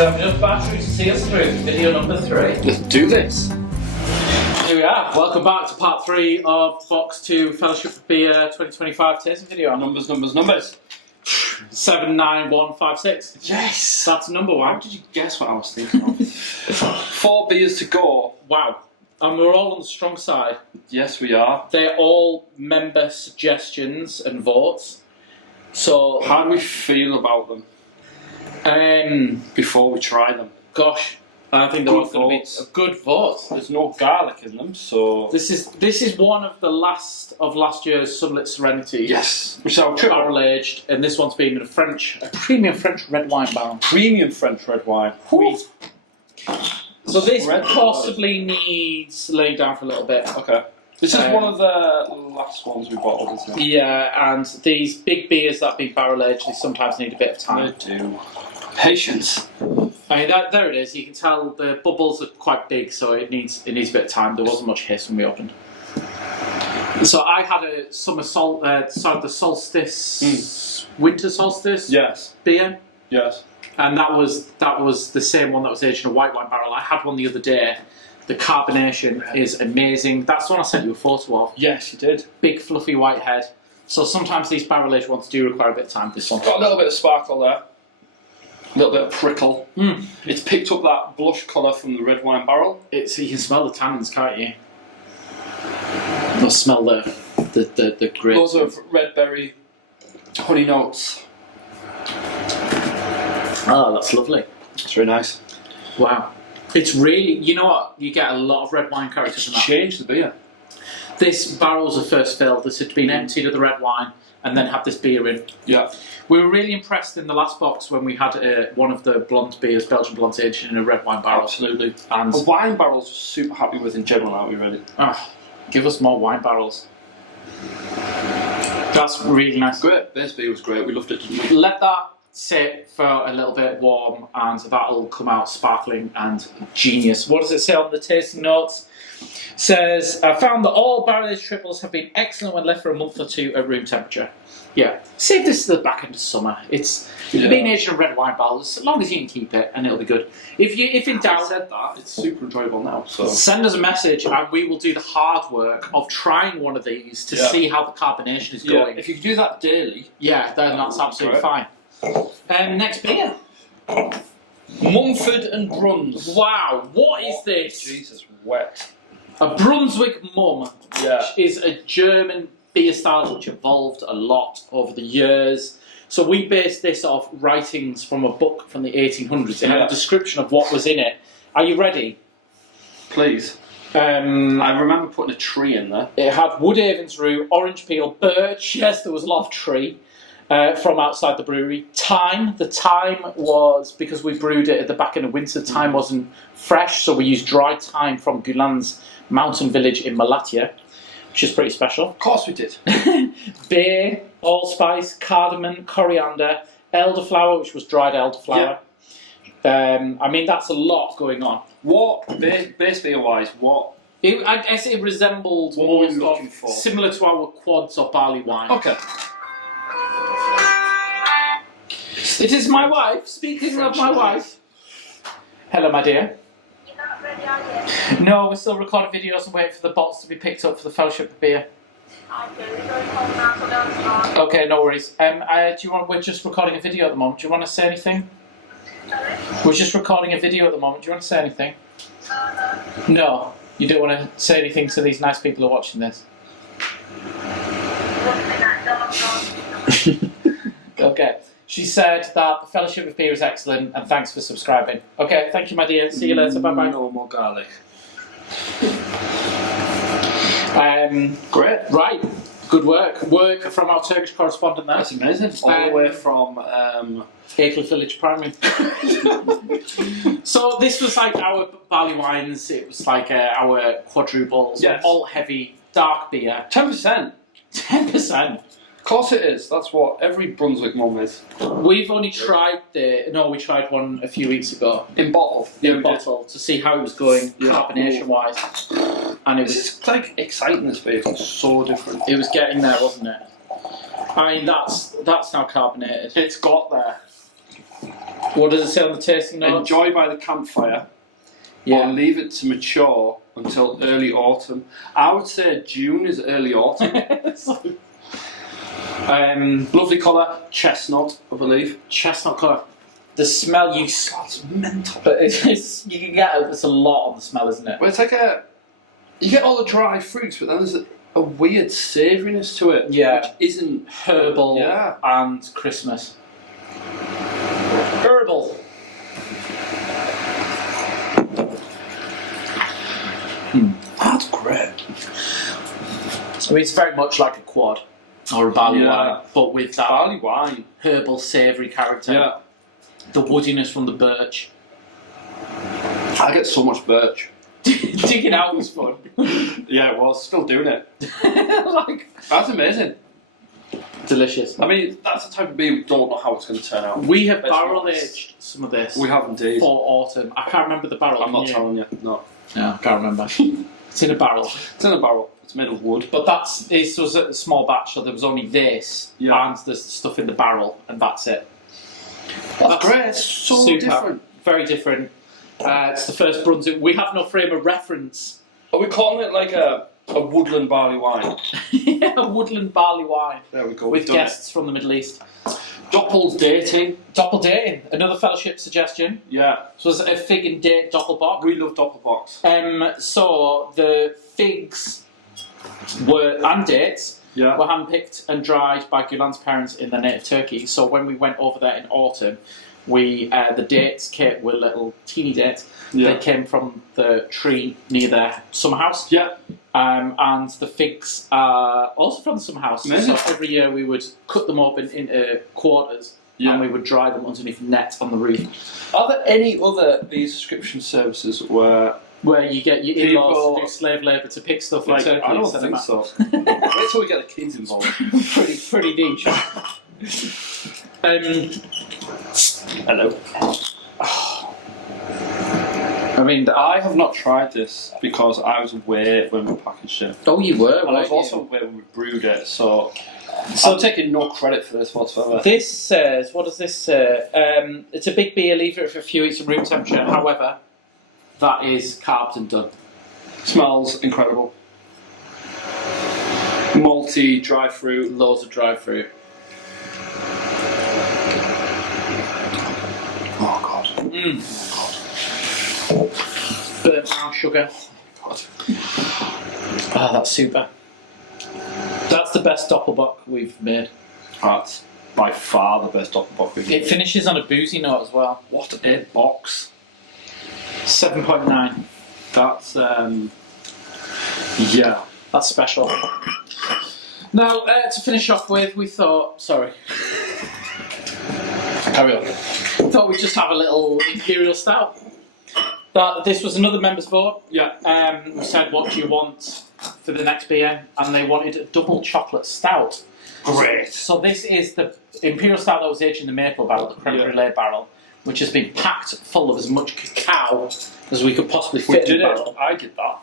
Should have enough batteries to see us through video number 3. Let's do this. Here we are. Welcome back to part 3 of Box 2 Fellowship of Beer 2025 tasting video. Numbers. 79156. Yes! That's number 1. How did you guess what I was thinking of? 4 beers to go. Wow. And we're all on the strong side. Yes, we are. They're all member suggestions and votes. So, How do we feel about them before we try them? gosh, I think they're all Good going to votes. be a good vote. There's no garlic in them, so... This is one of the last of last year's Sunlit Serenity. Yes, which is our triple. Barrel aged, and this one's been in a premium French red wine barrel. Premium French red wine. Whew. So this Red possibly needs laying down for a little bit. Okay. This is one of the last ones we bottled, isn't it? Yeah, and these big beers that have been barrel aged, they sometimes need a bit of time. They do. Patience. I mean, there it is. You can tell the bubbles are quite big, so it needs a bit of time. There wasn't much hiss when we opened. So I had a the solstice, winter solstice Yes. beer. Yes. And that was the same one that was aged in a white wine barrel. I had one the other day. The carbonation is amazing. That's the one I sent you a photo of. Yes, you did. Big fluffy white head. So sometimes these barrel aged ones do require a bit of time. This one Got a little bit of sparkle there. A little bit of prickle. It's picked up that blush colour from the red wine barrel. you can smell the tannins, can't you? You'll smell the grapes. Loads of red berry, honey notes. Oh, that's lovely. It's very nice. Wow. It's really, you know what? You get a lot of red wine characters in that. Changed the beer. This barrel's are first filled. This had been emptied of the red wine and then had this beer in. Yeah. We were really impressed in the last box when we had one of the blonde beers, Belgian blonde aged in a red wine barrel. Absolutely. And The wine barrels we're super happy with in general, aren't we, really? give us more wine barrels. That's really nice. Great. Base beer was great. We loved it, didn't we? Let that sit for a little bit warm and that'll come out sparkling and genius. What does it say on the tasting notes? It says, I found that all barrel-aged triples have been excellent when left for a month or two at room temperature. Yeah, save this to the back end of summer. It's been aged in a red wine barrel, as long as you can keep it, and it'll be good. If in doubt, said that, it's super enjoyable now. So send us a message and we will do the hard work of trying one of these to see how the carbonation is going. If you can do that daily, then that's absolutely fine. Next beer. Mumford and Bruns. Wow, what is this? Jesus, wet. A Brunswick Mum, Yeah. which is a German beer style which evolved a lot over the years. So we based this off writings from a book from the 1800s. It had a description of what was in it. Are you ready? Please. I remember putting a tree in there. It had wood avens rue, orange peel, birch. Yes, there was a lot of tree. From outside the brewery. Thyme. The thyme was, because we brewed it at the back end of winter, thyme wasn't fresh, so we used dry thyme from Gulan's mountain village in Malatya, which is pretty special. Of course we did. Bay, allspice, cardamom, coriander, elderflower, which was dried elderflower. I mean, that's a lot going on. What, base beer wise, I guess it resembled What more were you looking for? similar to our quads or barley wine. Okay. It is my wife. Speaking of my wife. Hello, my dear. You're not ready, are you? No, we're still recording videos and waiting for the bots to be picked up for the Fellowship of Beer. Okay, we're going home now, so don't start. Okay, no worries. We're just recording a video at the moment. Do you want to say anything? Sorry? We're just recording a video at the moment. Do you want to say anything? No. You don't want to say anything to these nice people who are watching this? Okay. She said that the Fellowship of Beer is excellent and thanks for subscribing. Okay, thank you, my dear. See you later. Bye-bye. No more garlic. Great. Right. Good work. Work from our Turkish correspondent there. That's amazing. All the way from... Akeley Village Primary. So this was like our barley wines. It was like our quadruples. Yes. All heavy, dark beer. 10%. 10%. Of course it is. That's what every Brunswick mum is. We've only tried we tried one a few weeks ago. In bottle. In bottle to see how it was going carbonation wise. And it was This is like exciting, this beer. It's so different. it was getting there, wasn't it? I mean that's now carbonated. It's got there. What does it say on the tasting notes? Enjoy by the campfire. Yeah. Or leave it to mature until early autumn. I would say June is early autumn. Lovely colour, chestnut, I believe. Chestnut colour. The smell you... God, it's mental. But it's you can get it's a lot on the smell, isn't it? Well, it's like you get all the dry fruits, but then there's a weird savouriness to it. Yeah. Which isn't Herbal Yeah. and Christmas. Herbal. That's great. I mean, it's very much like a quad or a barley wine, but with that Barley wine. herbal, savoury character. Yeah. The woodiness from the birch. I get so much birch. Digging out was fun. Yeah, it was. Still doing it. Like, That's amazing. delicious. I mean, that's the type of beer we don't know how it's going to turn out. We have Let's barrel not- aged some of this We have indeed. for autumn. I can't remember the barrel. I'm not can you? telling you. No. No, I can't remember. It's in a barrel. It's in a barrel. It's made of wood. But this was a small batch, so there was only this Yeah. and there's stuff in the barrel, and that's it. That's great. It's so super, different. Very different. It's the first Brunswick. We have no frame of reference. Are we calling it like a woodland barley wine? Yeah, a woodland barley wine There we go. with we've done guests from the Middle East. it. Doppel's dating. Doppel dating, another fellowship suggestion. Yeah. So it's a fig and date doppelbock. We love Doppelbox. So the figs and dates Yeah. were handpicked and dried by Gulan's parents in their native Turkey. So when we went over there in autumn, the dates were little teeny dates. Yeah. They came from the tree near their summer house. Yeah. And the figs are also from the summer house. Amazing. So every year we would cut them up into quarters Yeah. and we would dry them underneath net on the roof. Are there any other bee subscription services where Where you get your in-laws People- to do slave labour to pick stuff in like Turkey I and don't send them think out. so. Wait till we get the kids involved. pretty niche. Hello. I mean, I have not tried this because I was away when we packaged it. oh, you were. And I was weren't also you? away when we brewed it, so So I'm taking no credit for this whatsoever. This says, what does this say? It's a big beer, leave it for a few weeks at room temperature. However, that is carved and done. Smells incredible. Malty, dry fruit. Loads of dry fruit. Oh god. Burnt brown sugar. God. Oh, that's super. That's the best doppelbock we've made. That's by far the best Doppelbock we've It finishes on a boozy note as well. What a box. 7.9. That's yeah. That's special. Now, to finish off with, we thought... Sorry. Carry on. We thought we'd just have a little Imperial Stout. This was another members vote. Yeah. We said, what do you want for the next beer? And they wanted a double chocolate stout. Great. So this is the Imperial Stout that was aged in the maple barrel, the creme brulee barrel, which has been packed full of as much cacao as we could possibly We fit in did the it. barrel. I did that.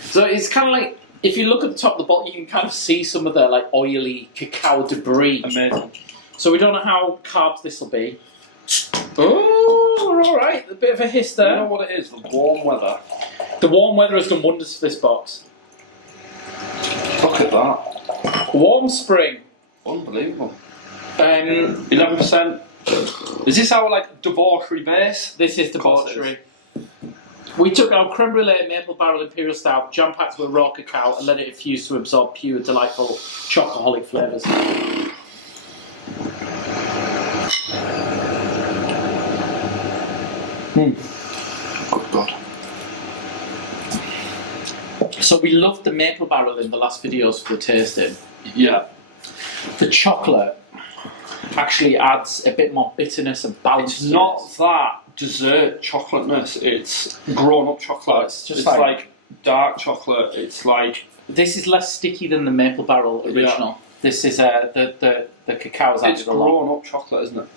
So it's kind of like, if you look at the top of the bottle, you can kind of see some of the like oily cacao debris. Amazing. So we don't know how carbs this will be. Oh, we're all right. A bit of a hiss You there. know what it is? The warm weather. The warm weather has done wonders for this box. Look at that. Warm spring. Unbelievable. 11%. 11%. Is this our like debauchery base? This is Of course it debauchery. We took our creme brulee maple barrel imperial stout, jam-packed with raw cacao, and let it infuse to absorb pure, delightful, chocoholic flavours. Good God. So we loved the maple barrel in the last videos for the tasting. Yeah. The chocolate actually adds a bit more bitterness and balance. It's to not it. that dessert chocolateness, it's grown up chocolate. It's just it's like- like dark chocolate. It's like This is less sticky than the maple barrel original. This is the cacao's added it's a lot. grown up chocolate, isn't it?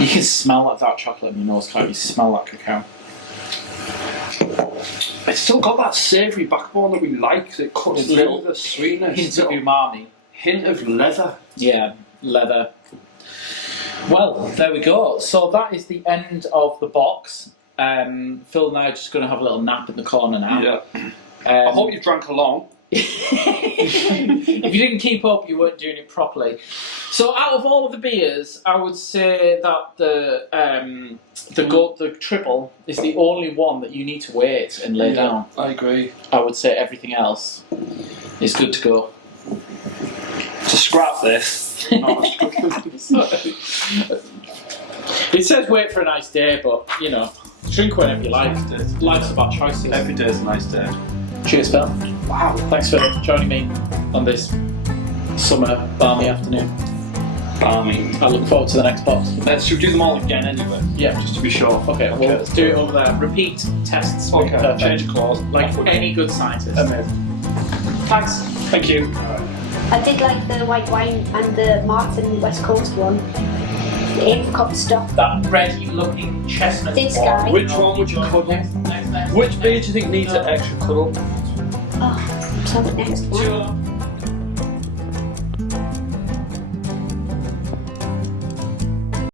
You can smell that dark chocolate in your nose, can't you? Smell that cacao. It's still got that savoury backbone that we like. It cuts It's through little the sweetness. Hint of Little umami. hint of leather. Yeah, leather. Well, there we go. So that is the end of the box. Phil and I are just going to have a little nap in the corner now. Yeah. I hope you drank along. If you didn't keep up, you weren't doing it properly. So, out of all of the beers, I would say that the triple is the only one that you need to wait and lay down. I agree. I would say everything else is good to go. To scrap this. It says wait for a nice day, but you know, drink whenever you like. Life's about choices. Every day is a nice day. Cheers, Phil. Wow. Thanks for joining me on this summer balmy afternoon. Balmy. I look forward to the next box. Should we do them all again anyway? Yeah. Just to be sure. Okay, well, let's do it over there. Repeat tests. Okay. Perfect. Change clause. Like any good scientist. Amazing. Thanks. Thank you. I did like the white wine and the Martin West Coast one. The apricot stuff. That red looking chestnut. This guy. Which one would you cuddle? Next. Which beer do you think needs an extra cuddle? Oh, so the next one. Sure.